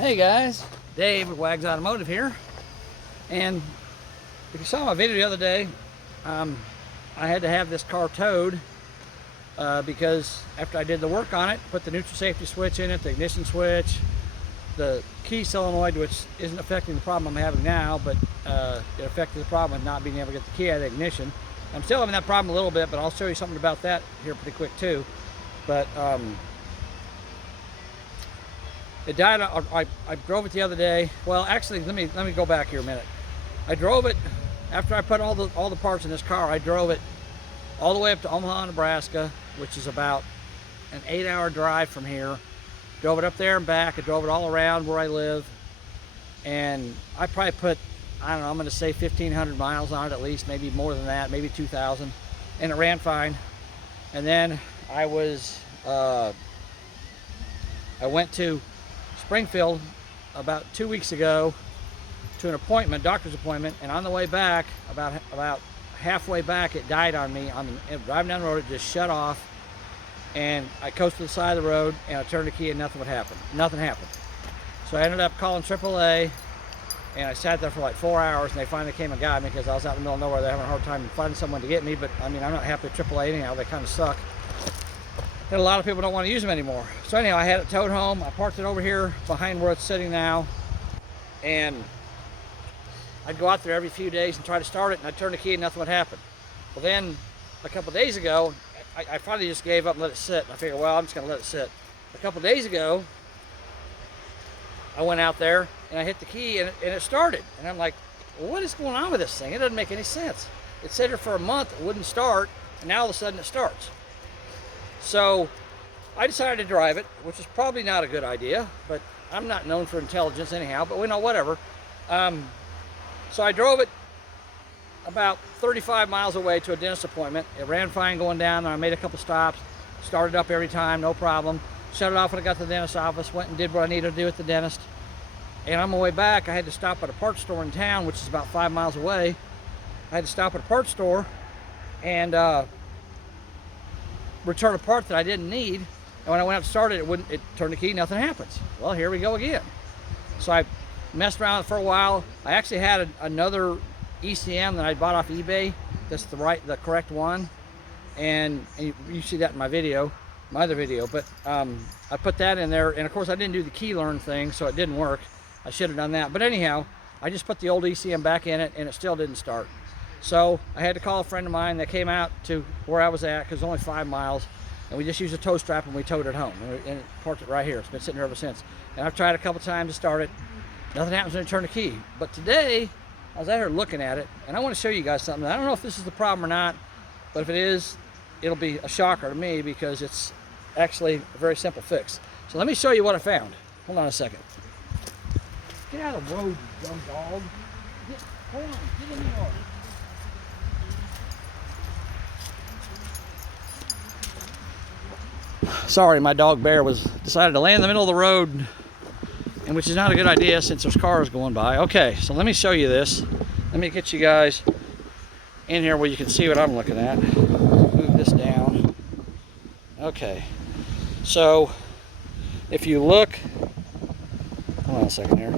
Hey guys, Dave with Wags Automotive here. And if you saw my video the other day, I had to have this car towed because after I did the work on it, put the neutral safety switch in it, the ignition switch, the key solenoid, which isn't affecting the problem I'm having now, but it affected the problem of not being able to get the key out of the ignition. I'm still having that problem a little bit, but I'll show you something about that here pretty quick too. But it died. I drove it the other day. Well, actually, let me go back here a minute. I drove it after I put all the parts in this car. I drove it all the way up to Omaha, Nebraska, which is about an 8-hour drive from here. Drove it up there and back. I drove it all around where I live, and I probably put, I don't know, I'm going to say 1,500 miles on it at least, maybe more than that, maybe 2,000, and it ran fine. And then I went to Springfield about 2 weeks ago to an appointment, doctor's appointment, and on the way back, about halfway back, it died on me. Driving down the road, it just shut off, and I coasted to the side of the road, and I turned the key, and nothing would happen. Nothing happened. So I ended up calling AAA, and I sat there for like 4 hours, and they finally came and got me because I was out in the middle of nowhere. They're having a hard time finding someone to get me, but I mean, I'm not happy with AAA anyhow. They kind of suck. And a lot of people don't want to use them anymore. So anyhow, I had it towed home. I parked it over here behind where it's sitting now, and I'd go out there every few days and try to start it, and I'd turn the key and nothing would happen. Well, then a couple days ago, I finally just gave up and let it sit. I figured, well, I'm just going to let it sit. A couple days ago, I went out there and I hit the key and it started. And I'm like, well, what is going on with this thing? It doesn't make any sense. It sat here for a month, it wouldn't start, and now all of a sudden it starts. So I decided to drive it, which is probably not a good idea, but I'm not known for intelligence anyhow, but we know whatever. So I drove it about 35 miles away to a dentist appointment. It ran fine going down, and I made a couple stops, started up every time, no problem. Shut it off when I got to the dentist's office, went and did what I needed to do at the dentist. And on my way back, I had to stop at a parts store in town, which is about 5 miles away. I had to stop at a parts store and return a part that I didn't need. And when I went out to start it, it turned the key, nothing happens. Well, here we go again. So I messed around with it for a while. I actually had another ECM that I bought off eBay. That's the correct one. And you see that in my video, my other video. But I put that in there, and of course I didn't do the key learn thing, so it didn't work. I should have done that. But anyhow, I just put the old ECM back in it, and it still didn't start. So I had to call a friend of mine that came out to where I was at, because it's only 5 miles, and we just used a tow strap and we towed it home, and it parked it right here. It's been sitting here ever since. And I've tried a couple times to start it. Nothing happens when you turn the key. But today, I was out here looking at it, and I want to show you guys something. I don't know if this is the problem or not, but if it is, it'll be a shocker to me because it's actually a very simple fix. So let me show you what I found. Hold on a second. Get out of the road, you dumb dog. Hold on, get in the yard. Sorry, my dog Bear decided to lay in the middle of the road, and which is not a good idea since there's cars going by. Okay, so let me show you this. Let me get you guys in here where you can see what I'm looking at. Move this down. Okay, so if you look, hold on a second here.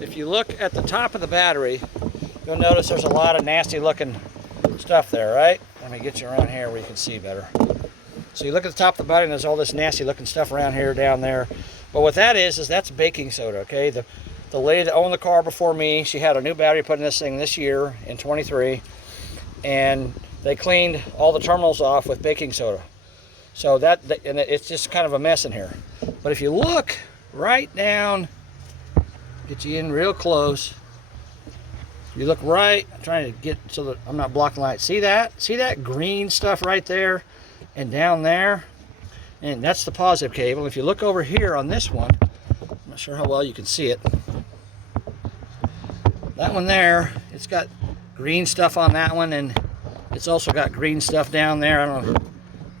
If you look at the top of the battery, you'll notice there's a lot of nasty looking stuff there, right? Let me get you around here where you can see better. So you look at the top of the battery and there's all this nasty looking stuff around here, down there. But what that is that's baking soda, okay? The lady that owned the car before me, she had a new battery put in this thing this year in 23, and they cleaned all the terminals off with baking soda. So and it's just kind of a mess in here. But if you look right down, get you in real close. You look right, I'm trying to get so that I'm not blocking light. See that? See that green stuff right there and down there? And that's the positive cable. If you look over here on this one, I'm not sure how well you can see it. That one there, it's got green stuff on that one, and it's also got green stuff down there. I don't know.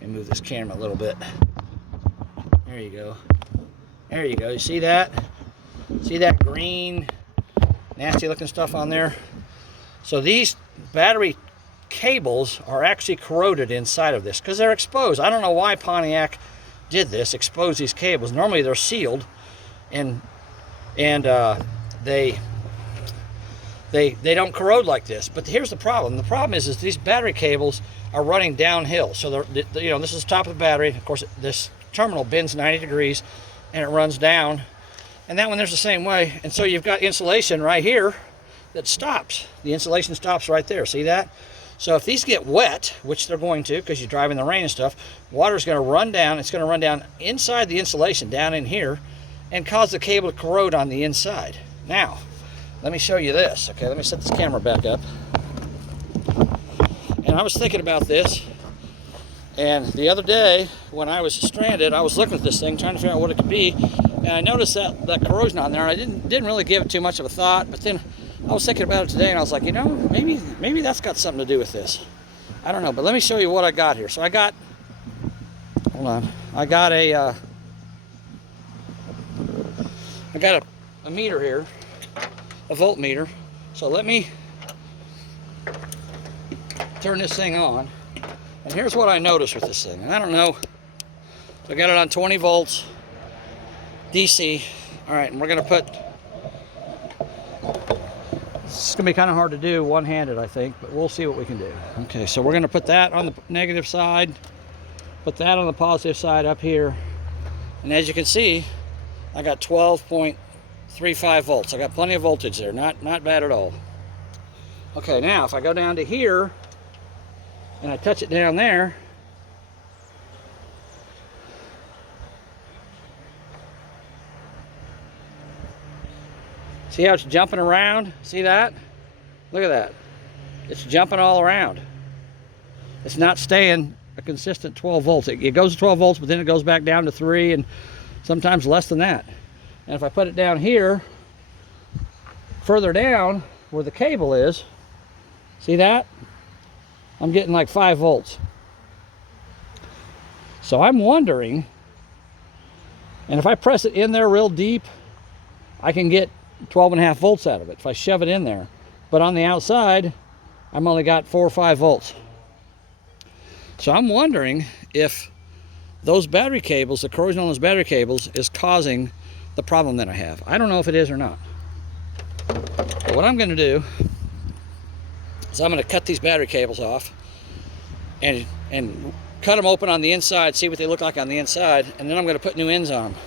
Let me move this camera a little bit. There you go. There you go. You see that? See that green, nasty looking stuff on there? So these battery cables are actually corroded inside of this because they're exposed. I don't know why Pontiac did this, expose these cables. Normally they're sealed, and they don't corrode like this. But here's the problem. The problem is these battery cables are running downhill. So you know, this is the top of the battery. Of course, this terminal bends 90 degrees, and it runs down. And that one there's the same way. And so you've got insulation right here that stops. The insulation stops right there. See that? So if these get wet, which they're going to because you drive in the rain and stuff, water's going to run down. It's going to run down inside the insulation, down in here, and cause the cable to corrode on the inside. Now, let me show you this. Okay, let me set this camera back up. And I was thinking about this, and the other day when I was stranded, I was looking at this thing, trying to figure out what it could be, and I noticed that corrosion on there, and I didn't really give it too much of a thought, but then I was thinking about it today, and I was like, you know, maybe that's got something to do with this. I don't know, but let me show you what I got here. So I got, hold on, I got a meter here, a voltmeter. So let me turn this thing on, and here's what I noticed with this thing. And I don't know, so I got it on 20 volts DC. All right, and we're gonna put, it's gonna be kind of hard to do one-handed, I think, but we'll see what we can do. Okay, so we're gonna put that on the negative side, put that on the positive side up here, and as you can see, I got 12.35 volts. I got plenty of voltage there, not bad at all. Okay, now if I go down to here and I touch it down there, see how it's jumping around? See that? Look at that. It's jumping all around. It's not staying a consistent 12 volts. It goes to 12 volts, but then it goes back down to 3 and sometimes less than that. And if I put it down here, further down where the cable is, see that? I'm getting like 5 volts. So I'm wondering, and if I press it in there real deep, I can get 12.5 volts out of it if I shove it in there. But on the outside, I'm only got 4 or 5 volts. So I'm wondering if those battery cables, the corrosion on those battery cables, is causing the problem that I have. I don't know if it is or not. But what I'm going to do is I'm going to cut these battery cables off and cut them open on the inside, see what they look like on the inside, and then I'm going to put new ends on them.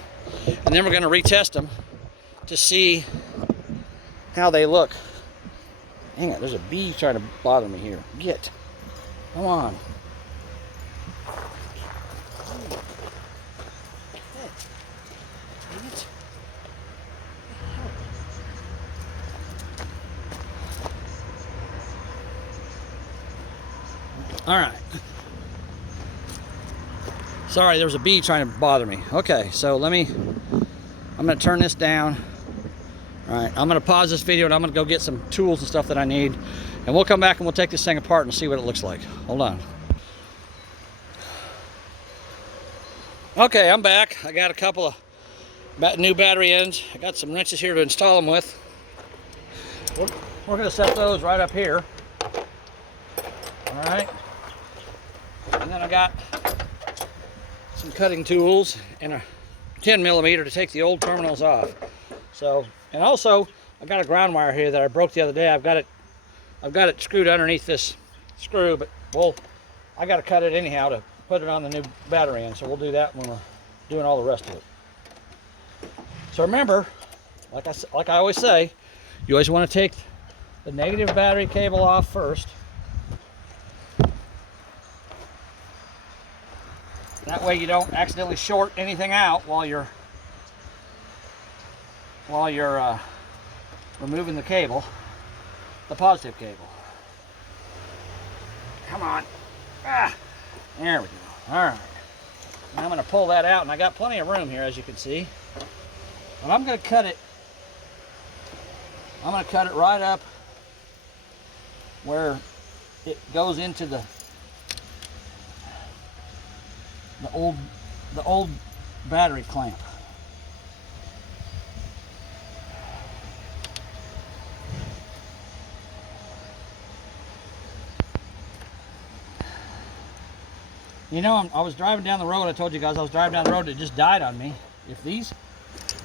And then we're going to retest them to see how they look. Hang on, there's a bee trying to bother me here. Get. Come on. All right. Sorry, there was a bee trying to bother me. Okay, so I'm going to turn this down. All right, I'm going to pause this video and I'm going to go get some tools and stuff that I need. And we'll come back and we'll take this thing apart and see what it looks like. Hold on. Okay, I'm back. I got a couple of new battery ends. I got some wrenches here to install them with. We're going to set those right up here. All right. And then I got some cutting tools and a 10mm to take the old terminals off. So, and also I got a ground wire here that I broke the other day. I've got it screwed underneath this screw, but I got to cut it anyhow to put it on the new battery end. So we'll do that when we're doing all the rest of it. So remember, like I always say, you always want to take the negative battery cable off first. That way you don't accidentally short anything out while you're removing the cable, the positive cable. Come on. Ah, there we go. All right. Now I'm going to pull that out, and I got plenty of room here, as you can see. But I'm going to cut it. I'm going to cut it right up where it goes into the old battery clamp. You know, I was driving down the road. I told you guys I was driving down the road. It just died on me. If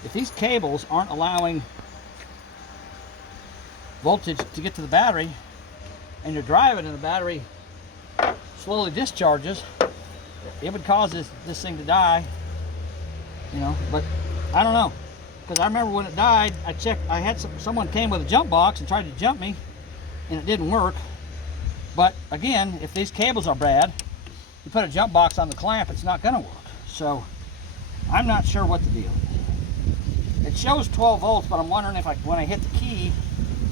if these cables aren't allowing voltage to get to the battery, and you're driving and the battery slowly discharges, it would cause this thing to die, you know. But I don't know, because I remember when it died, I checked. I had someone came with a jump box and tried to jump me, and it didn't work. But again, if these cables are bad, you put a jump box on the clamp, it's not going to work. So I'm not sure what the deal is. It shows 12 volts, but I'm wondering if when I hit the key,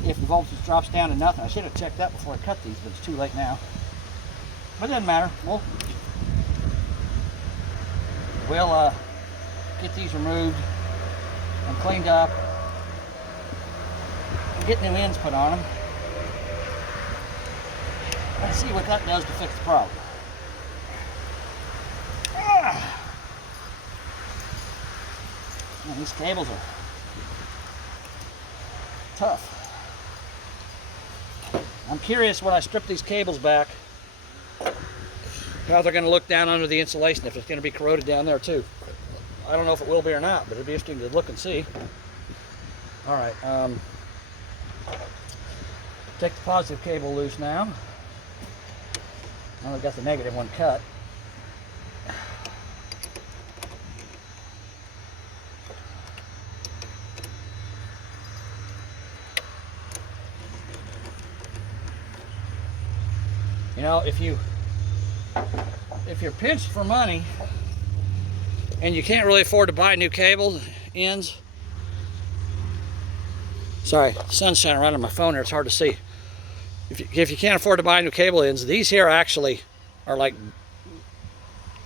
if the voltage drops down to nothing. I should have checked that before I cut these, but it's too late now. But it doesn't matter. We'll get these removed and cleaned up and get new ends put on them. Let's see what that does to fix the problem. Man, these cables are tough. I'm curious when I strip these cables back how they're going to look down under the insulation, if it's going to be corroded down there too. I don't know if it will be or not, but it'd be interesting to look and see. All right, take the positive cable loose now. Now we've got the negative one cut. You know, if you're pinched for money and you can't really afford to buy new cable ends, sorry, the sun's shining right on my phone here, it's hard to see. If you can't afford to buy new cable ends, these here actually are like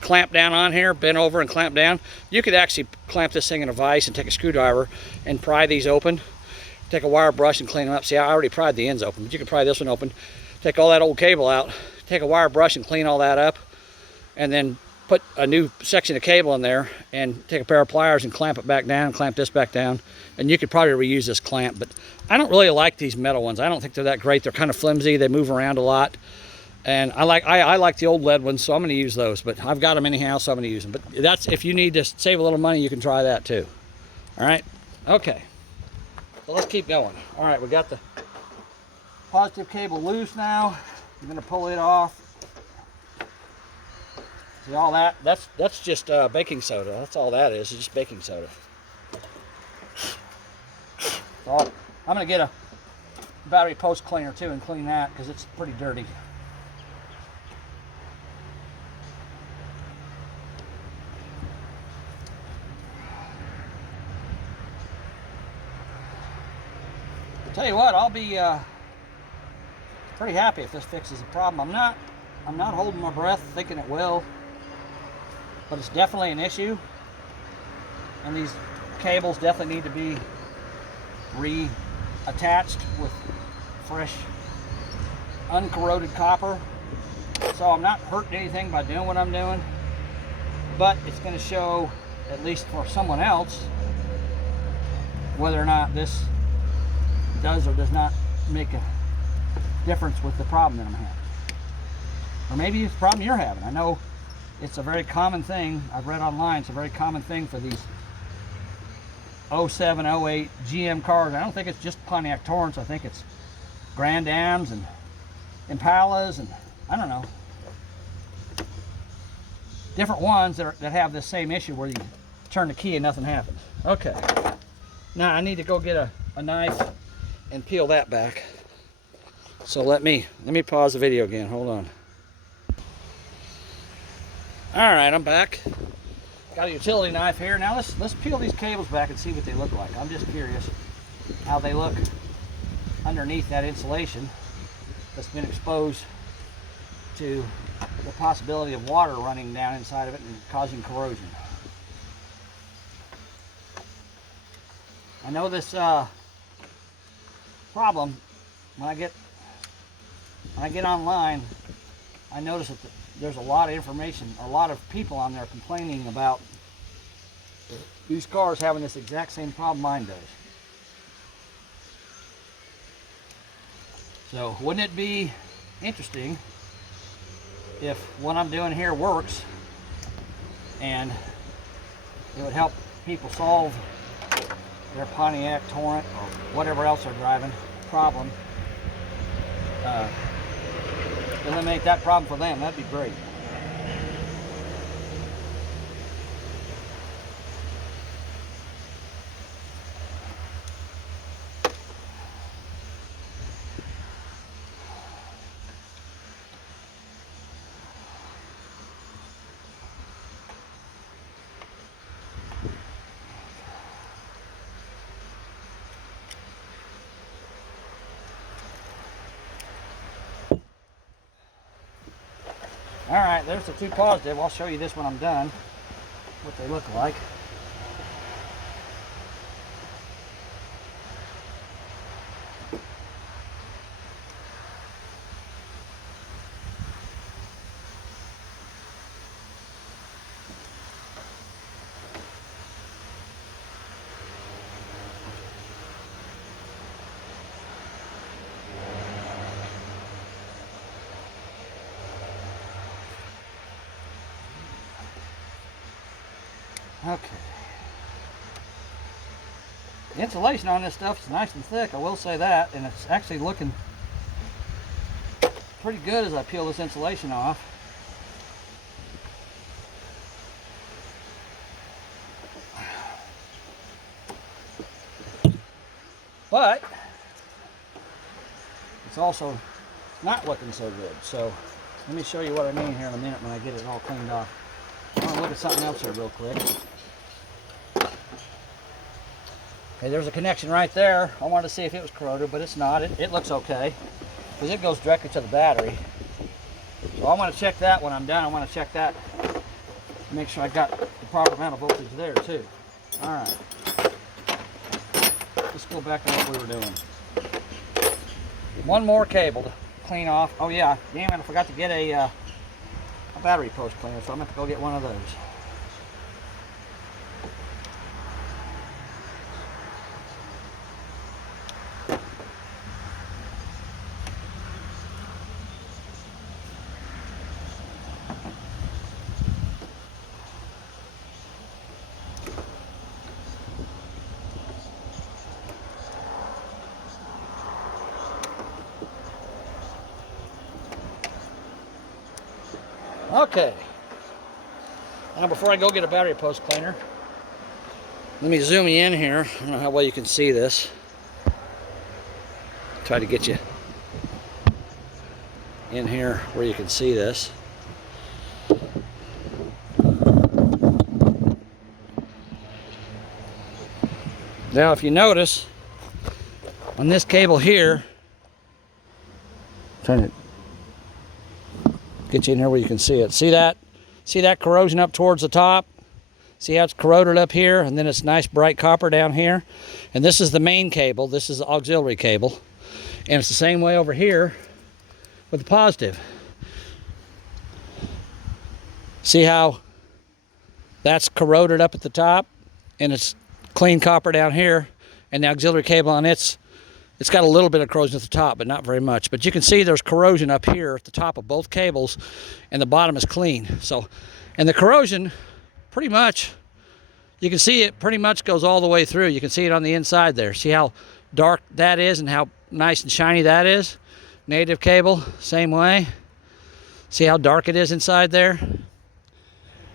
clamped down on here, bent over and clamped down. You could actually clamp this thing in a vise and take a screwdriver and pry these open. Take a wire brush and clean them up. See, I already pried the ends open, but you can pry this one open. Take all that old cable out, take a wire brush and clean all that up, and then put a new section of cable in there and take a pair of pliers and clamp it back down, clamp this back down, and you could probably reuse this clamp. But I don't really like these metal ones. I don't think they're that great. They're kind of flimsy, they move around a lot, and I like the old lead ones, so I'm going to use those. But I've got them anyhow, so I'm going to use them. But that's, if you need to save a little money, you can try that too. All right, okay, so let's keep going. All right, we got the positive cable loose now. I'm going to pull it off. See all that? That's just baking soda. That's all that is. It's just baking soda. So I'm going to get a battery post cleaner too and clean that because it's pretty dirty. I'll tell you what, I'll be pretty happy if this fixes the problem. I'm not holding my breath thinking it will, but it's definitely an issue, and these cables definitely need to be reattached with fresh uncorroded copper. So I'm not hurting anything by doing what I'm doing, but it's going to show, at least for someone else, whether or not this does or does not make a difference with the problem that I'm having. Or maybe it's a problem you're having. I know it's a very common thing. I've read online, it's a very common thing for these 07, 08 GM cars. I don't think it's just Pontiac Torrents. I think it's Grand Ams and Impalas and I don't know, different ones that have this same issue where you turn the key and nothing happens. Okay, now I need to go get a knife and peel that back. So let me pause the video again. Hold on. All right, I'm back. Got a utility knife here. Now let's peel these cables back and see what they look like. I'm just curious how they look underneath that insulation that's been exposed to the possibility of water running down inside of it and causing corrosion. I know this problem, when I get online, I notice that there's a lot of information, a lot of people on there complaining about these cars having this exact same problem mine does. So wouldn't it be interesting if what I'm doing here works and it would help people solve their Pontiac Torrent or whatever else they're driving problem. Eliminate that problem for them. That'd be great. All right, there's the two positive. I'll show you this when I'm done, what they look like. Okay. The insulation on this stuff is nice and thick, I will say that, and it's actually looking pretty good as I peel this insulation off. But it's also not looking so good. So let me show you what I mean here in a minute when I get it all cleaned off. I want to look at something else here real quick. Okay, there's a connection right there. I wanted to see if it was corroded, but it's not. It looks okay because it goes directly to the battery. So I want to check that when I'm done. I want to check that, make sure I got the proper amount of voltage there too. All right. Let's go back to what we were doing. One more cable to clean off. Oh yeah, damn it! I forgot to get a battery post cleaner, so I'm going to have to go get one of those. Okay, now before I go get a battery post cleaner, let me zoom you in here. I don't know how well you can see this. Try to get you in here where you can see this. Now if you notice, on this cable here, turn it. Get you in here where you can see it. See that? See that corrosion up towards the top? See how it's corroded up here, and then it's nice bright copper down here? And this is the main cable. This is the auxiliary cable. And it's the same way over here with the positive. See how that's corroded up at the top, and it's clean copper down here, and the auxiliary cable on it's got a little bit of corrosion at the top, but not very much. But you can see there's corrosion up here at the top of both cables, and the bottom is clean. So, and the corrosion, pretty much, you can see it pretty much goes all the way through. You can see it on the inside there. See how dark that is and how nice and shiny that is? Native cable, same way. See how dark it is inside there?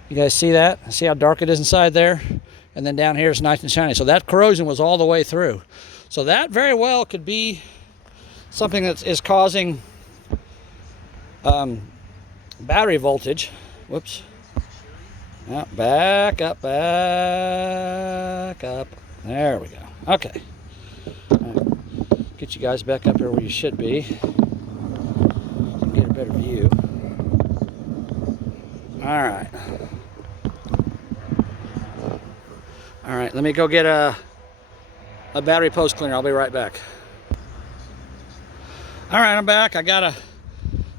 You guys see that? See how dark it is inside there? And then down here it's nice and shiny. So that corrosion was all the way through. So that very well could be something that is causing battery voltage. Whoops. Now, back up, back up. There we go. Okay. Right. Get you guys back up here where you should be. Get a better view. All right. All right, let me go get a battery post cleaner. I'll be right back. All right, I'm back. I got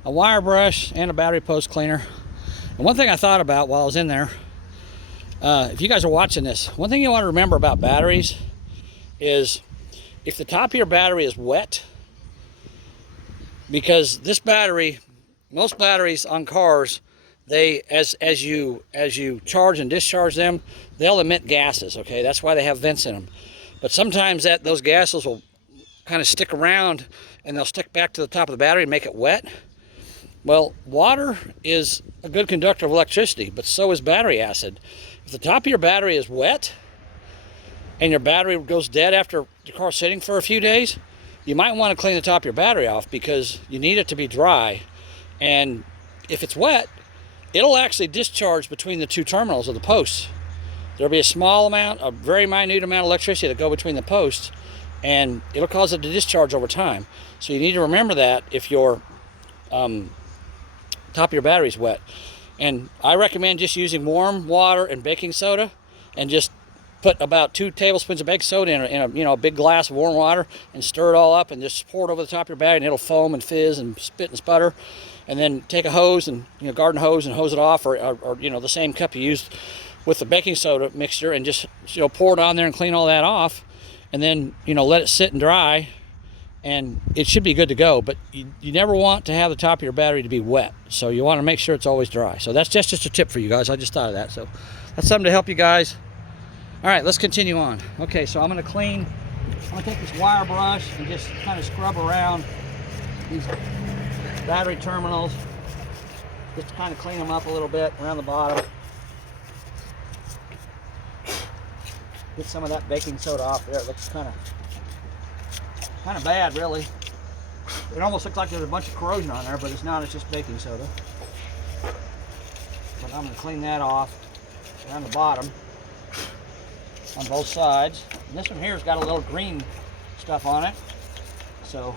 a wire brush and a battery post cleaner. And one thing I thought about while I was in there, if you guys are watching this, one thing you want to remember about batteries is if the top of your battery is wet, because this battery, most batteries on cars, they as you charge and discharge them, they'll emit gases. Okay, that's why they have vents in them. But sometimes those gases will kind of stick around and they'll stick back to the top of the battery and make it wet. Well, water is a good conductor of electricity, but so is battery acid. If the top of your battery is wet and your battery goes dead after the car's sitting for a few days, you might want to clean the top of your battery off because you need it to be dry. And if it's wet, it'll actually discharge between the two terminals of the posts. There'll be a small amount, a very minute amount of electricity that go between the posts, and it'll cause it to discharge over time. So you need to remember that if your top of your battery is wet. And I recommend just using warm water and baking soda, and just put about 2 tablespoons of baking soda in a big glass of warm water and stir it all up and just pour it over the top of your battery, and it'll foam and fizz and spit and sputter. And then take a hose and garden hose and hose it off, or the same cup you used with the baking soda mixture, and just pour it on there and clean all that off, and then let it sit and dry, and it should be good to go. But you never want to have the top of your battery to be wet, so you want to make sure it's always dry. So that's just a tip for you guys. I just thought of that, so that's something to help you guys. All right, let's continue on. Okay, so I'm going to take this wire brush and just kind of scrub around these battery terminals, just to kind of clean them up a little bit around the bottom. Get some of that baking soda off there. It looks kind of bad, really. It almost looks like there's a bunch of corrosion on there, but it's not. It's just baking soda. But I'm going to clean that off around the bottom on both sides. And this one here has got a little green stuff on it, so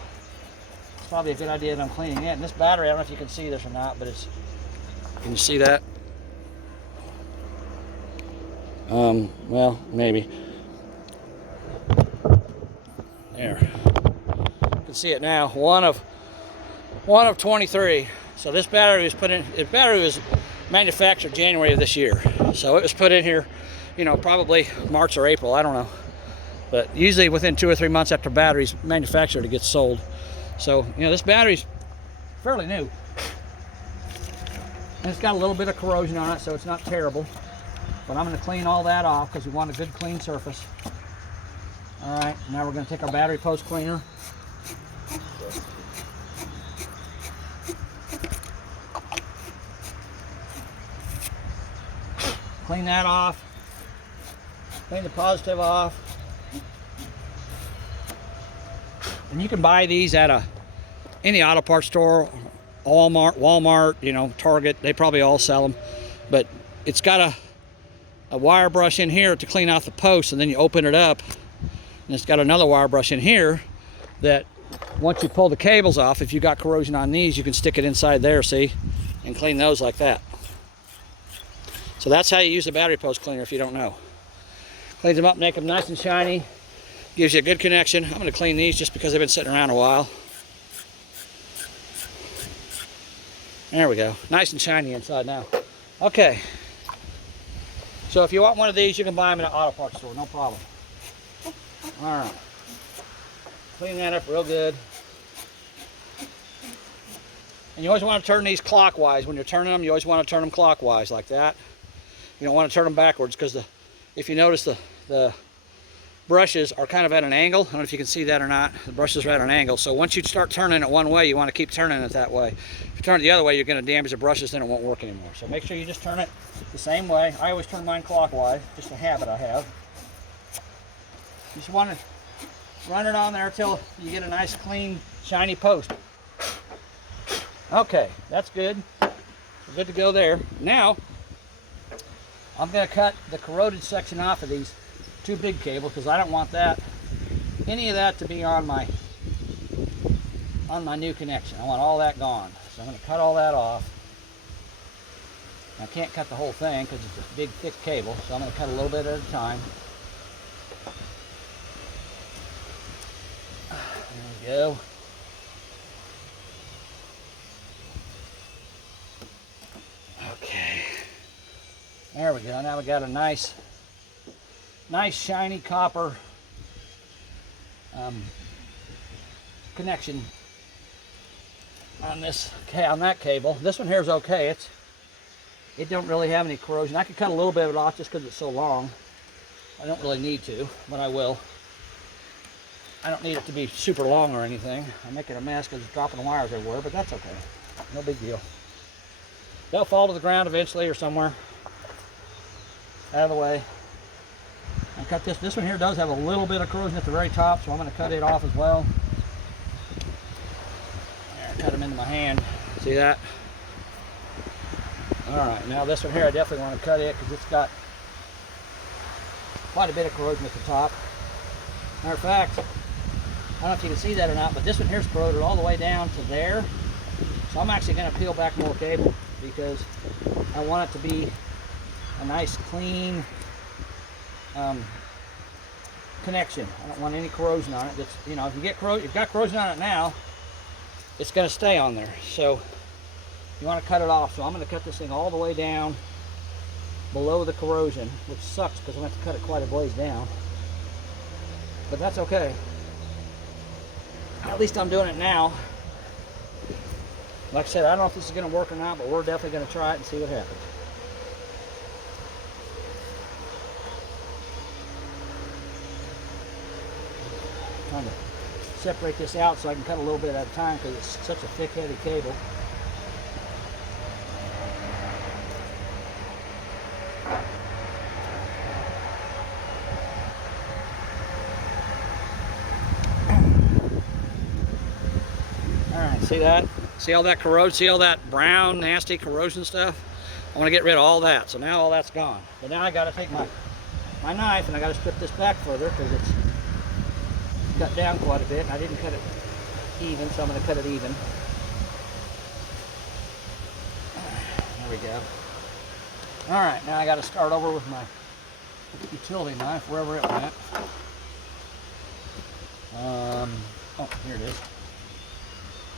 it's probably a good idea that I'm cleaning it. And this battery, I don't know if you can see this or not, but can you see that? Well, maybe. There. You can see it now. One of 23. So this battery was put in. The battery was manufactured January of this year. So it was put in here, probably March or April. I don't know. But usually within 2 or 3 months after batteries manufactured, it gets sold. So, this battery's fairly new. And it's got a little bit of corrosion on it, so it's not terrible. But I'm going to clean all that off because we want a good clean surface. All right, now we're going to take our battery post cleaner. Clean that off. Clean the positive off. And you can buy these at any auto parts store, Walmart, Target. They probably all sell them. But it's got a wire brush in here to clean off the post, and then you open it up, and it's got another wire brush in here that once you pull the cables off, if you got corrosion on these, you can stick it inside there, see, and clean those like that. So that's how you use the battery post cleaner if you don't know. Cleans them up, make them nice and shiny, gives you a good connection. I'm going to clean these just because they've been sitting around a while. There we go, nice and shiny inside now. Okay. So if you want one of these, you can buy them at an auto parts store, no problem. All right. Clean that up real good. And you always want to turn these clockwise. When you're turning them, you always want to turn them clockwise like that. You don't want to turn them backwards because if you notice the brushes are kind of at an angle. I don't know if you can see that or not. The brushes are at an angle. So once you start turning it one way, you want to keep turning it that way. If you turn it the other way, you're going to damage the brushes, then it won't work anymore. So make sure you just turn it the same way. I always turn mine clockwise, just a habit I have. You just want to run it on there until you get a nice, clean, shiny post. Okay, that's good. We're good to go there. Now, I'm going to cut the corroded section off of these 2 big cables because I don't want any of that to be on my new connection. I want all that gone. So I'm going to cut all that off. I can't cut the whole thing because it's a big thick cable, so I'm going to cut a little bit at a time. There we go. Okay. There we go. Now we got a nice shiny copper connection on that cable. This one here is okay. it don't really have any corrosion. I could cut a little bit of it off just because it's so long. I don't really need to, but I will. I don't need it to be super long or anything. I'm making a mess because it's dropping wires everywhere, but that's okay. No big deal. They'll fall to the ground eventually or somewhere. Out of the way. I cut this. This one here does have a little bit of corrosion at the very top, so I'm going to cut it off as well. There, cut them into my hand. See that? Alright, now this one here I definitely want to cut it because it's got quite a bit of corrosion at the top. Matter of fact, I don't know if you can see that or not, but this one here is corroded all the way down to there. So I'm actually going to peel back more cable because I want it to be a nice clean connection. I don't want any corrosion on it. That's, you know, if you've got corrosion on it now, it's going to stay on there. So you want to cut it off. So I'm going to cut this thing all the way down below the corrosion, which sucks because I'm going to have to cut it quite a ways down. But that's okay. At least I'm doing it now. Like I said, I don't know if this is going to work or not, but we're definitely going to try it and see what happens. Trying to separate this out so I can cut a little bit at a time because it's such a thick, heavy cable. Alright, see that? See all that corrosion? See all that brown, nasty corrosion stuff? I want to get rid of all that. So now all that's gone. But now I got to take my knife and I got to strip this back further because it's cut down quite a bit, and I didn't cut it even, so I'm going to cut it even. There we go. Alright, now I got to start over with my utility knife, wherever it went. Oh, here it is.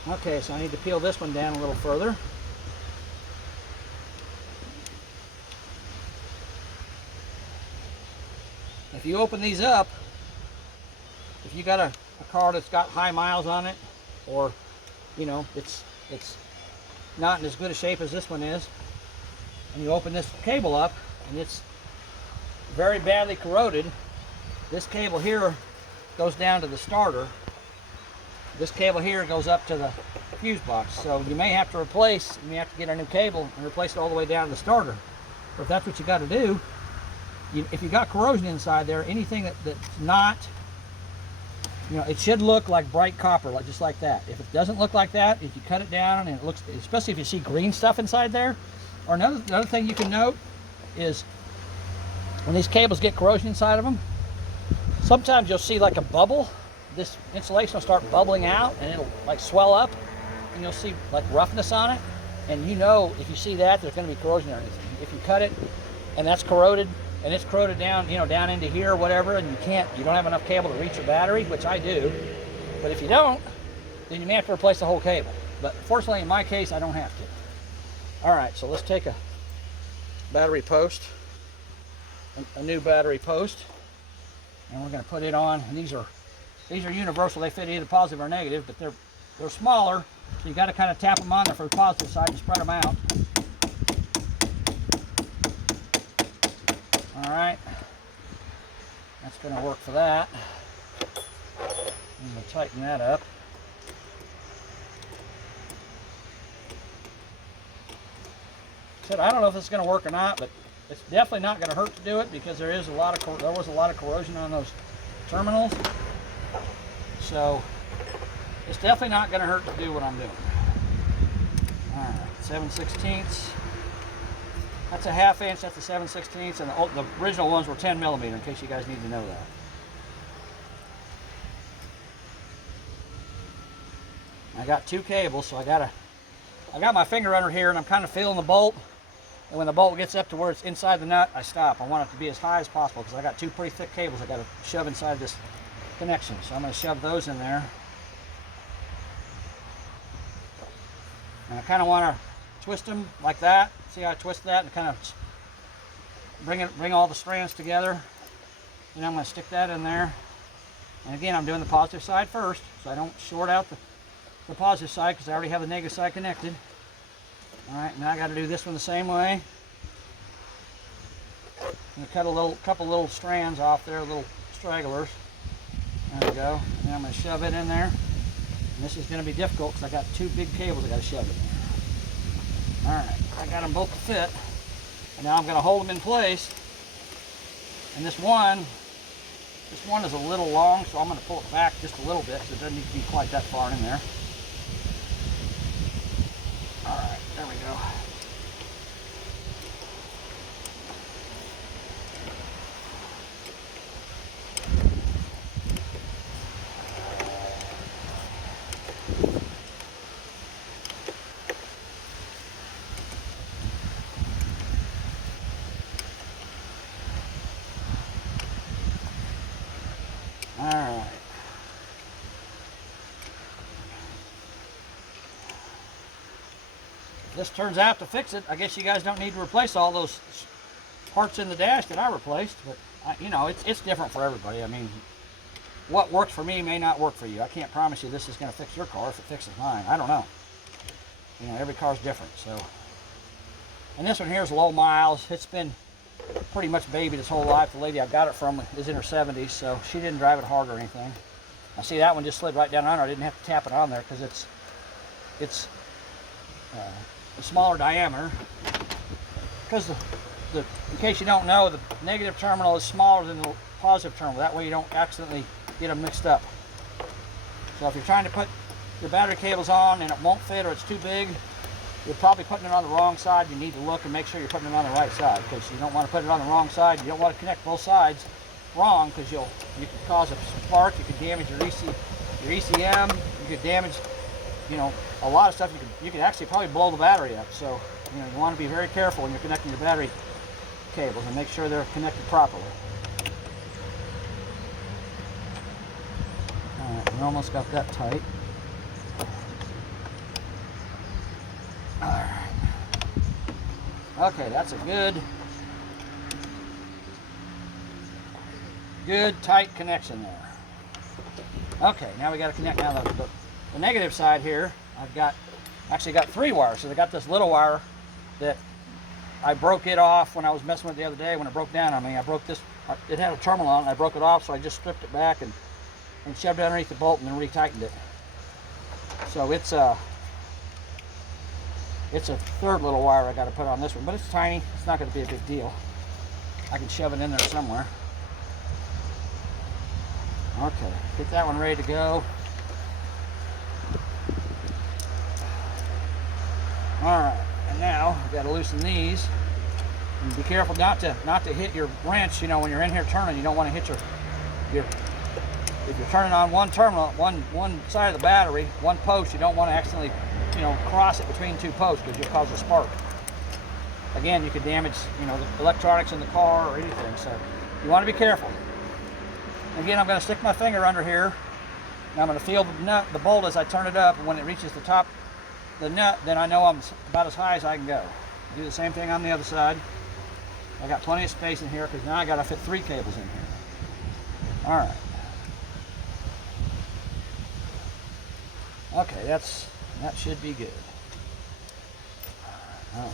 Okay, so I need to peel this one down a little further. If you open these up, if you got a car that's got high miles on it, or you know it's not in as good a shape as this one is, and you open this cable up and it's very badly corroded, this cable here goes down to the starter. This cable here goes up to the fuse box, so you may have to get a new cable and replace it all the way down to the starter. But if that's what you got to do, if you got corrosion inside there, anything that's not, you know, it should look like bright copper, just like that. If it doesn't look like that, if you cut it down and it looks, especially if you see green stuff inside there, or another thing you can note is when these cables get corrosion inside of them, sometimes you'll see like a bubble. This insulation will start bubbling out and it'll like swell up, and you'll see like roughness on it, and you know if you see that there's going to be corrosion or anything. If you cut it and that's corroded and it's corroded down, you know, down into here or whatever, and you don't have enough cable to reach your battery, which I do, but if you don't, then you may have to replace the whole cable. But fortunately in my case I don't have to. Alright, so let's take a battery post, a new battery post, and we're going to put it on. And these are universal. They fit either positive or negative, but they're smaller, so you got to kind of tap them on there for the positive side and spread them out. All right, that's going to work for that. I'm going to tighten that up. I don't know if it's going to work or not, but it's definitely not going to hurt to do it because there was a lot of corrosion on those terminals. So it's definitely not going to hurt to do what I'm doing. All right, 7/16. That's a 1/2 inch. That's a 7/16, and the original ones were 10 millimeter. In case you guys need to know that. I got two cables, so I got my finger under here, and I'm kind of feeling the bolt. And when the bolt gets up to where it's inside the nut, I stop. I want it to be as high as possible because I got two pretty thick cables I got to shove inside this connection. So I'm going to shove those in there. And I kind of want to twist them like that. See how I twist that and kind of bring all the strands together. And I'm going to stick that in there. And again, I'm doing the positive side first, so I don't short out the positive side because I already have the negative side connected. All right, now I got to do this one the same way. I'm gonna cut a couple little strands off there, little stragglers. There we go. And then I'm gonna shove it in there. And this is gonna be difficult because I got two big cables I gotta shove in there. All right, I got them both to fit. And now I'm gonna hold them in place. And this one is a little long, so I'm gonna pull it back just a little bit because it doesn't need to be quite that far in there. All right, there we go. All right. If this turns out to fix it, I guess you guys don't need to replace all those parts in the dash that I replaced, but you know, it's different for everybody. I mean, what works for me may not work for you. I can't promise you this is going to fix your car if it fixes mine. I don't know. You know, every car's different. So, and this one here is low miles. It's been pretty much babied its whole life. The lady I got it from is in her 70s, so she didn't drive it hard or anything. I see that one just slid right down on her. I didn't have to tap it on there because it's a smaller diameter. Because in case you don't know, the negative terminal is smaller than the positive terminal. That way you don't accidentally get them mixed up. So if you're trying to put your battery cables on and it won't fit or it's too big, you're probably putting it on the wrong side. You need to look and make sure you're putting it on the right side, because you don't want to put it on the wrong side. You don't want to connect both sides wrong, because you can cause a spark. You could damage your ECM. You could damage, you know, a lot of stuff. You could actually probably blow the battery up. So, you know, you want to be very careful when you're connecting your battery cables and make sure they're connected properly. All right, we almost got that tight. All right. Okay, that's a good tight connection there. Okay, now we got to connect. Now the negative side here, I've actually got 3 wires. So I got this little wire that I broke it off when I was messing with it the other day when it broke down on me. I broke this. It had a terminal on it. I broke it off, so I just stripped it back and shoved it underneath the bolt and then retightened it. So it's a 3rd little wire I got to put on this one, but it's tiny. It's not going to be a big deal. I can shove it in there somewhere. Okay, get that one ready to go. All right, and now I've got to loosen these. And be careful not to hit your wrench. You know, when you're in here turning, you don't want to hit your. If you're turning on one terminal, one side of the battery, one post, you don't want to accidentally, you know, cross it between 2 posts, because you'll cause a spark. Again, you could damage, you know, the electronics in the car or anything. So you want to be careful. Again, I'm going to stick my finger under here. And I'm going to feel the bolt as I turn it up, and when it reaches the top, the nut, then I know I'm about as high as I can go. Do the same thing on the other side. I got plenty of space in here because now I got to fit 3 cables in here. All right. Okay, that should be good. Oh.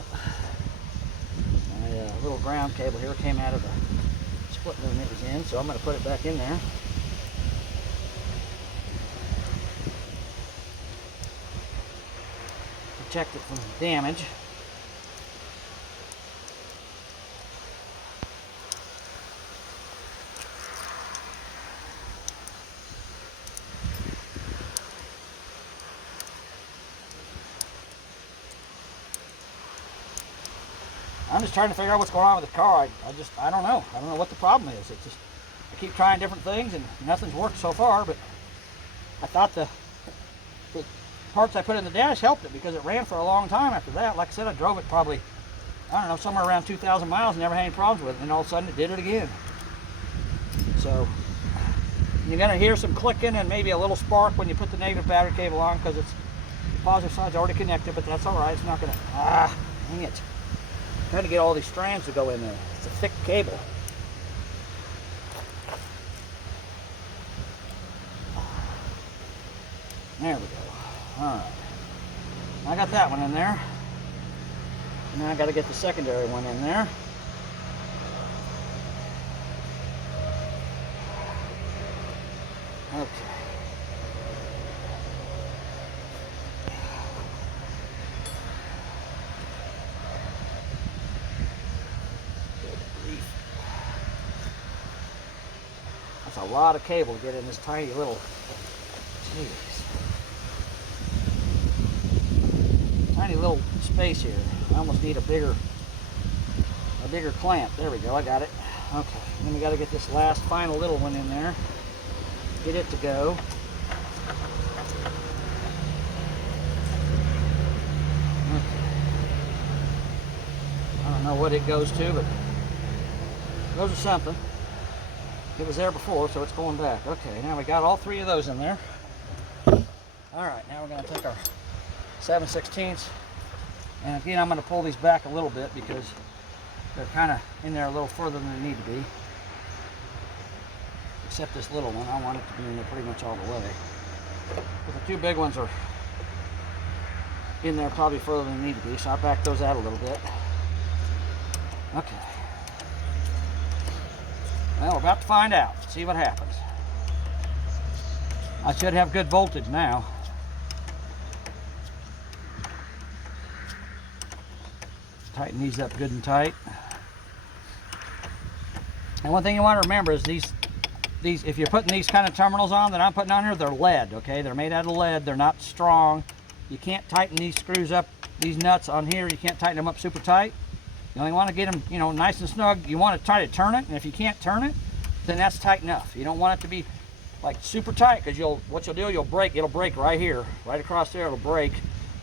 My little ground cable here came out of the split room it was in, so I'm going to put it back in there. Protect it from damage. I'm just trying to figure out what's going on with the car. I don't know. I don't know what the problem is. It's just, I keep trying different things and nothing's worked so far, but I thought the parts I put in the dash helped it, because it ran for a long time after that. Like I said, I drove it probably, I don't know, somewhere around 2,000 miles and never had any problems with it. And all of a sudden it did it again. So you're going to hear some clicking and maybe a little spark when you put the negative battery cable on, because the positive side's already connected, but that's all right. It's not going to, dang it. I'm trying to get all these strands to go in there. It's a thick cable. There we go. All right. I got that one in there. And now I got to get the secondary one in there. Okay. That's a lot of cable to get in this tiny little, jeez, tiny little space here. I almost need a bigger clamp. There we go, I got it. Okay, then we got to get this last final little one in there. Get it to go. Okay. I don't know what it goes to, but it goes to something. It was there before, so it's going back. Okay, now we got all three of those in there. Alright, now we're going to take our 7/16, and again I'm going to pull these back a little bit because they're kind of in there a little further than they need to be. Except this little one, I want it to be in there pretty much all the way. But the two big ones are in there probably further than they need to be, so I back those out a little bit. Okay. Well, we're about to find out. See what happens. I should have good voltage now. Tighten these up good and tight. And one thing you want to remember is these if you're putting these kind of terminals on that I'm putting on here, they're lead, okay? They're made out of lead. They're not strong. You can't tighten these screws up, these nuts on here. You can't tighten them up super tight. You only want to get them, you know, nice and snug. You want to try to turn it, and if you can't turn it, then that's tight enough. You don't want it to be like super tight, because what you'll do, you'll break. It'll break right here, right across there. It'll break,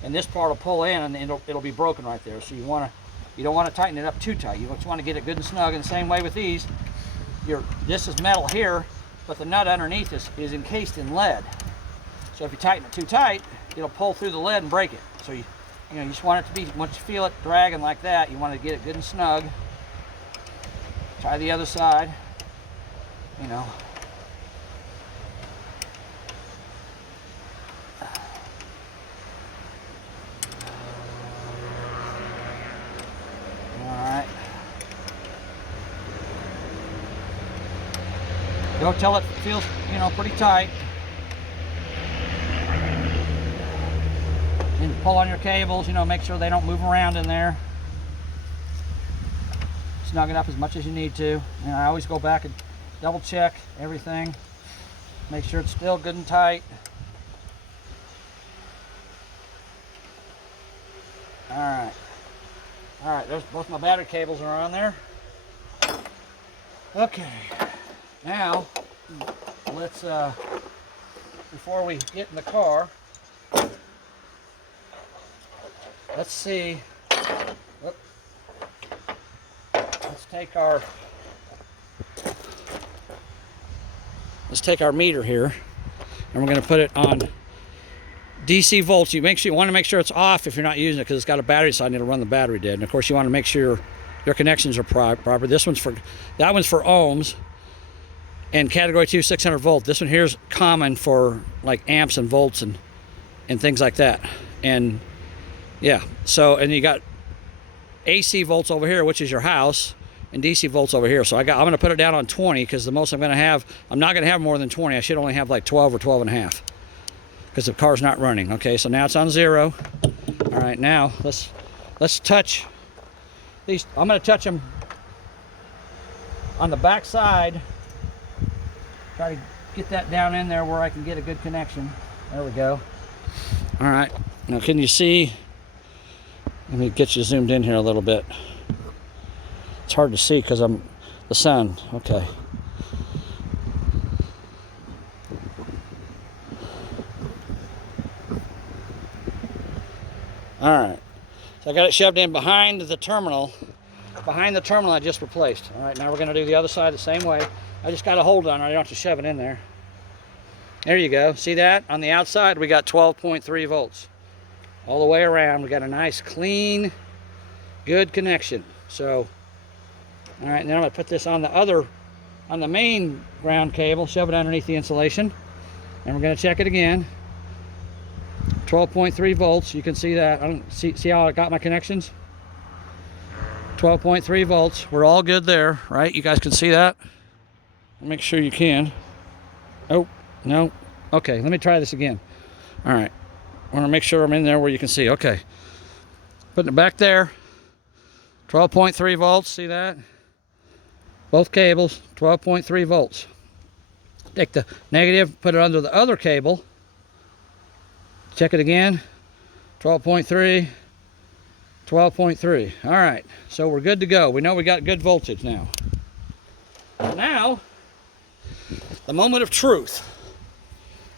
and this part will pull in, and it'll be broken right there. So you don't want to tighten it up too tight. You just want to get it good and snug. And the same way with these, this is metal here, but the nut underneath is encased in lead. So if you tighten it too tight, it'll pull through the lead and break it. So you just want it to be, once you feel it dragging like that, you want to get it good and snug. Try the other side, you know. Alright. Go till it feels, you know, pretty tight. And pull on your cables, you know, make sure they don't move around in there. Snug it up as much as you need to. And I always go back and double check everything. Make sure it's still good and tight. Alright. Alright, there's both my battery cables are on there. Okay. Now, let's, before we get in the car, let's see, let's take our meter here, and we're going to put it on DC volts. You want to make sure it's off if you're not using it, because it's got a battery side and it'll run the battery dead. And of course you want to make sure your connections are proper. That one's for ohms and category 2 600 volt. This one here is common for like amps and volts and things like that. And yeah, so, and you got AC volts over here, which is your house, and DC volts over here. So I'm going to put it down on 20, because the most I'm going to have, I'm not going to have more than 20. I should only have like 12 or 12 and a half, because the car's not running. Okay, so now it's on 0. All right, now let's touch these. I'm going to touch them on the back side. Try to get that down in there where I can get a good connection. There we go. All right, now can you see? Let me get you zoomed in here a little bit. It's hard to see because I'm the sun. Okay. All right. So I got it shoved in behind the terminal. Behind the terminal I just replaced. All right, now we're going to do the other side the same way. I just got to hold on. I don't have to shove it in there. There you go. See that? On the outside we got 12.3 volts. All the way around we got a nice clean, good connection. So, all right, now I'm going to put this on the main ground cable, shove it underneath the insulation, and we're going to check it again. 12.3 volts. You can see that. I don't see how I got my connections. 12.3 volts. We're all good there, right? You guys can see that? Make sure you can. Oh, No? Okay, let me try this again. All right. I want to make sure I'm in there where you can see. Okay. Putting it back there. 12.3 volts. See that? Both cables, 12.3 volts. Take the negative, put it under the other cable. Check it again. 12.3. 12.3. All right. So we're good to go. We know we got good voltage now. Now, the moment of truth.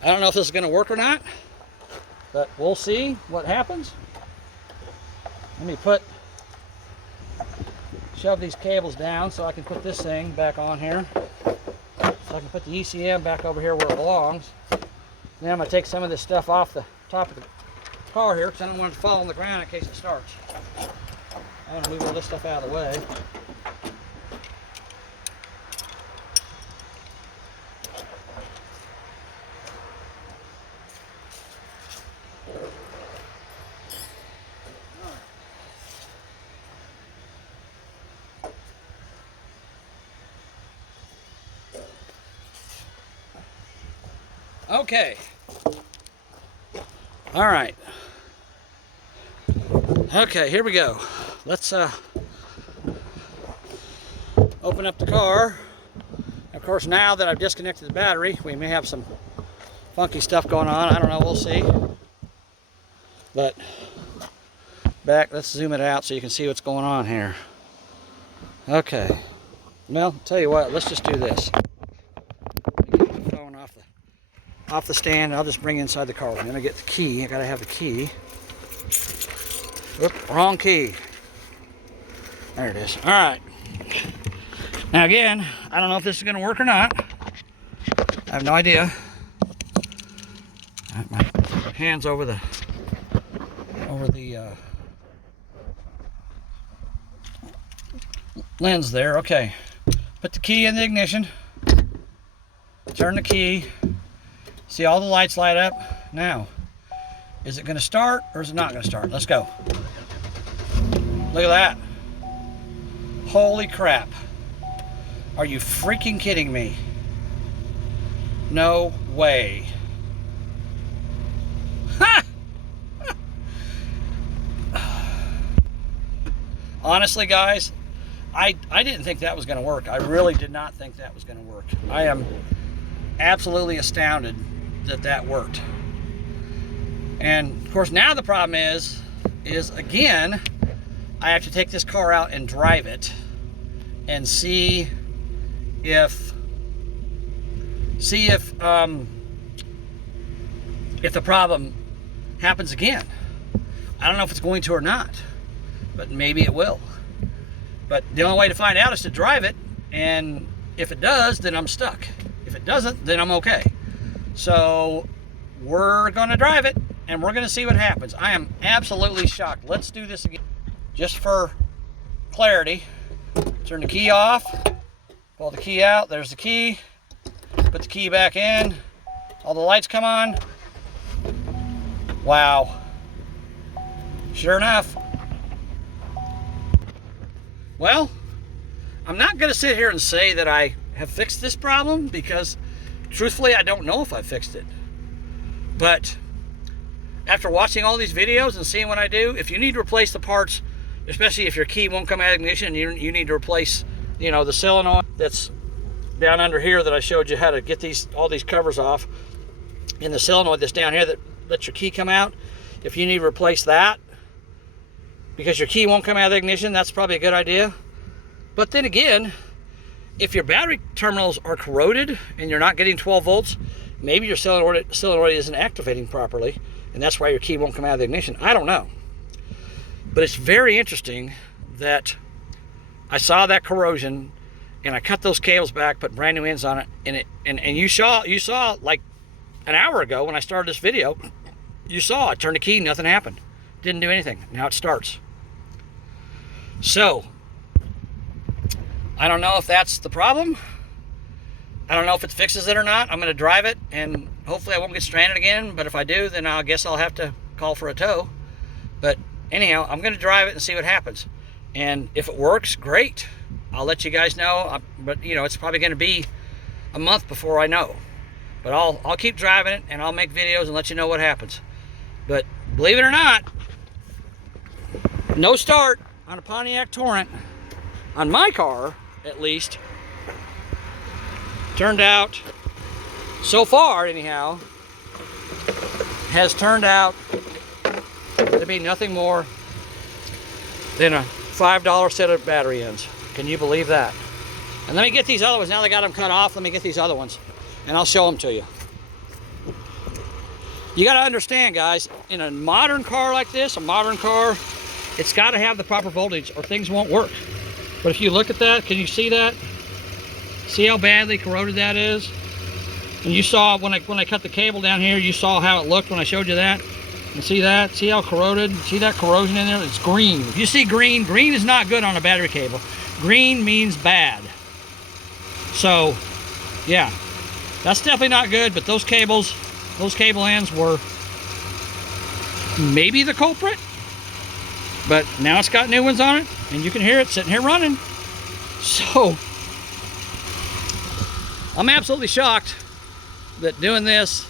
I don't know if this is going to work or not, but we'll see what happens. Let me shove these cables down so I can put this thing back on here. So I can put the ECM back over here where it belongs. Then I'm going to take some of this stuff off the top of the car here because I don't want it to fall on the ground in case it starts. I'm going to move all this stuff out of the way. Okay. All right. Okay, here we go. Let's open up the car. Of course, now that I've disconnected the battery, we may have some funky stuff going on. I don't know, we'll see. But back, let's zoom it out so you can see what's going on here. Okay. Well, tell you what, let's just do this. Get the phone off the stand. I'll just bring it inside the car. I'm gonna get the key. I gotta have the key. Oop, wrong key. There it is. All right. Now again, I don't know if this is gonna work or not. I have no idea. I have my hands over the lens there. Okay. Put the key in the ignition. Turn the key. See all the lights light up. Now, is it going to start or is it not going to start? Let's go. Look at that. Holy crap. Are you freaking kidding me? No way. Ha! Honestly, guys, I didn't think that was going to work. I really did not think that was going to work. I am absolutely astounded that that worked. And of course, now the problem is again, I have to take this car out and drive it and see if the problem happens again. I don't know if it's going to or not, but maybe it will. But the only way to find out is to drive it, and if it does, then I'm stuck. If it doesn't, then I'm okay. So we're gonna drive it and we're gonna see what happens. I am absolutely shocked. Let's do this again. Just for clarity, turn the key off, pull the key out, there's the key, put the key back in, all the lights come on. Wow. Sure enough. Well, I'm not gonna sit here and say that I have fixed this problem because truthfully, I don't know if I fixed it. But after watching all these videos and seeing what I do, if you need to replace the parts, especially if your key won't come out of ignition, you need to replace, you know, the solenoid that's down under here that I showed you how to get all these covers off, and the solenoid that's down here that lets your key come out. If you need to replace that because your key won't come out of the ignition, that's probably a good idea. But then again, if your battery terminals are corroded and you're not getting 12 volts, maybe your solenoid isn't activating properly, and that's why your key won't come out of the ignition. I don't know. But it's very interesting that I saw that corrosion and I cut those cables back, put brand new ends on it, and you saw like an hour ago when I started this video, you saw I turned the key, nothing happened. Didn't do anything. Now it starts. So I don't know if that's the problem. I don't know if it fixes it or not. I'm going to drive it, and hopefully I won't get stranded again. But if I do, then I guess I'll have to call for a tow. But anyhow, I'm going to drive it and see what happens. And if it works, great. I'll let you guys know. But, you know, it's probably going to be a month before I know. But I'll keep driving it, and I'll make videos and let you know what happens. But believe it or not, no start on a Pontiac Torrent, on my car at least, turned out, so far anyhow, has turned out to be nothing more than a $5 set of battery ends. Can you believe that? And let me get these other ones. Now they got them cut off, let me get these other ones and I'll show them to you. You got to understand, guys, in a modern car like this, a modern car, it's got to have the proper voltage or things won't work. But if you look at that, can you see that? See how badly corroded that is? And you saw when I cut the cable down here, you saw how it looked when I showed you that. And see that? See how corroded? See that corrosion in there? It's green. If you see green, green is not good on a battery cable. Green means bad. So, yeah, that's definitely not good. But those cable ends were maybe the culprit. But now it's got new ones on it, and you can hear it sitting here running. So, I'm absolutely shocked that doing this,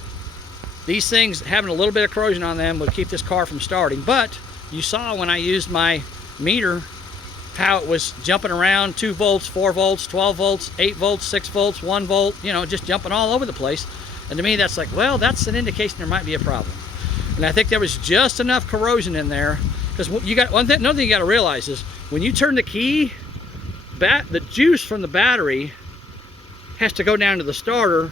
these things having a little bit of corrosion on them would keep this car from starting. But you saw when I used my meter how it was jumping around 2 volts, 4 volts, 12 volts, 8 volts, 6 volts, 1 volt, you know, just jumping all over the place. And to me, that's like, well, that's an indication there might be a problem. And I think there was just enough corrosion in there, because you got another thing you got to realize is when you turn the key, the juice from the battery has to go down to the starter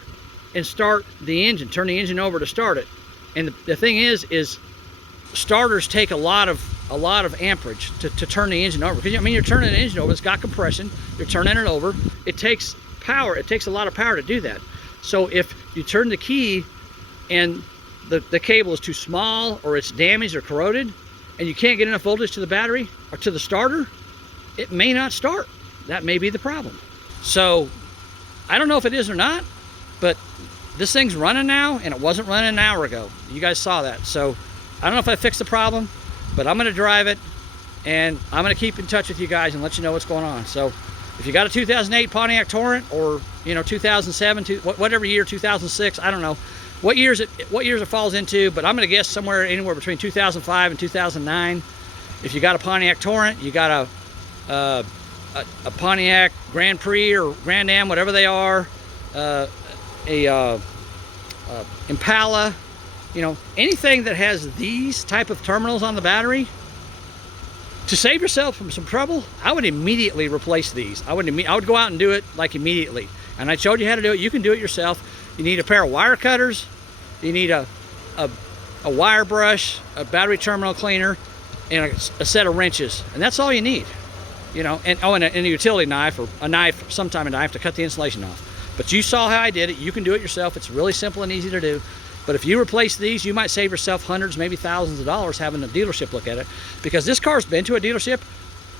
and start the engine, turn the engine over to start it. And the thing is starters take a lot of amperage to turn the engine over, because I mean, you're turning the engine over, it's got compression, you're turning it over, it takes power, it takes a lot of power to do that. So if you turn the key and the cable is too small, or it's damaged or corroded, and you can't get enough voltage to the battery or to the starter, it may not start. That may be the problem. So I don't know if it is or not, but this thing's running now, and it wasn't running an hour ago. You guys saw that. So I don't know if I fixed the problem, but I'm going to drive it, and I'm going to keep in touch with you guys and let you know what's going on. So if you got a 2008 Pontiac Torrent, or 2007, whatever year, 2006, I don't know what years it falls into, but I'm going to guess somewhere anywhere between 2005 and 2009. If you got a Pontiac Torrent, you got a Pontiac Grand Prix or Grand Am, whatever they are, Impala, anything that has these type of terminals on the battery, to save yourself from some trouble, I would immediately replace these. I would go out and do it like immediately. And I showed you how to do it. You can do it yourself. You need a pair of wire cutters. You need a wire brush, a battery terminal cleaner, and a set of wrenches. And that's all you need. And a utility knife, or a knife, sometime a knife to cut the insulation off. But you saw how I did it. You can do it yourself. It's really simple and easy to do. But if you replace these, you might save yourself hundreds, maybe thousands of dollars having a dealership look at it. Because this car's been to a dealership,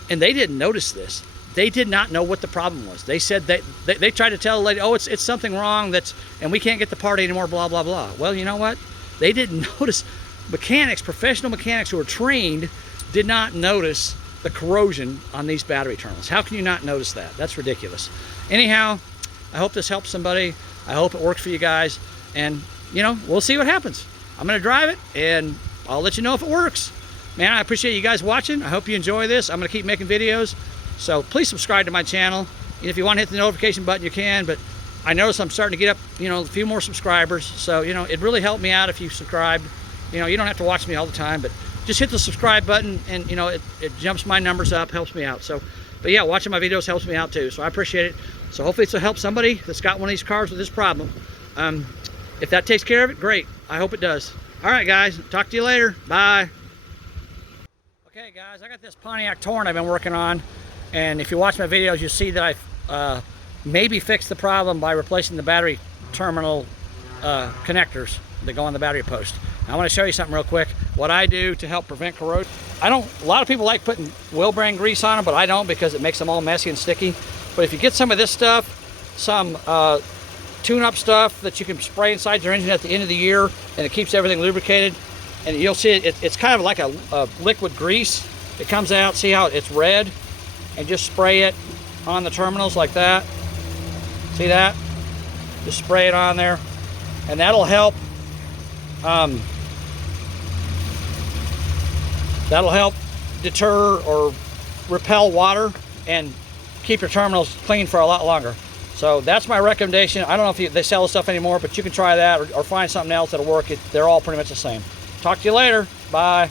and they didn't notice this. They did not know what the problem was. They said they tried to tell the lady, oh, it's something wrong, and we can't get the part anymore, blah, blah, blah. Well, you know what? They didn't notice. Mechanics, professional mechanics who are trained, did not notice the corrosion on these battery terminals. How can you not notice that? That's ridiculous. Anyhow, I hope this helps somebody. I hope it works for you guys. And, we'll see what happens. I'm going to drive it, and I'll let you know if it works. Man, I appreciate you guys watching. I hope you enjoy this. I'm going to keep making videos. So please subscribe to my channel. And if you want to hit the notification button, you can. But I notice I'm starting to get up, a few more subscribers. So, it really helped me out if you subscribed. You don't have to watch me all the time, but just hit the subscribe button, and, it jumps my numbers up, helps me out. So, but yeah, watching my videos helps me out too. So I appreciate it. So hopefully it's will help somebody that's got one of these cars with this problem. If that takes care of it, great. I hope it does. All right, guys. Talk to you later. Bye. Okay, guys. I got this Pontiac Torrent I've been working on. And if you watch my videos, you'll see that I've maybe fixed the problem by replacing the battery terminal connectors that go on the battery post. Now, I want to show you something real quick. What I do to help prevent corrosion. A lot of people like putting wheel bearing grease on them, but I don't, because it makes them all messy and sticky. But if you get some of this stuff, some tune-up stuff that you can spray inside your engine at the end of the year, and it keeps everything lubricated, and you'll see it's kind of like a liquid grease. It comes out, see how it's red? And just spray it on the terminals like that. See that? Just spray it on there. and that'll help. That'll help deter or repel water and keep your terminals clean for a lot longer. So that's my recommendation. I don't know if they sell this stuff anymore, but you can try that or find something else that'll work. They're all pretty much the same. Talk to you later. Bye.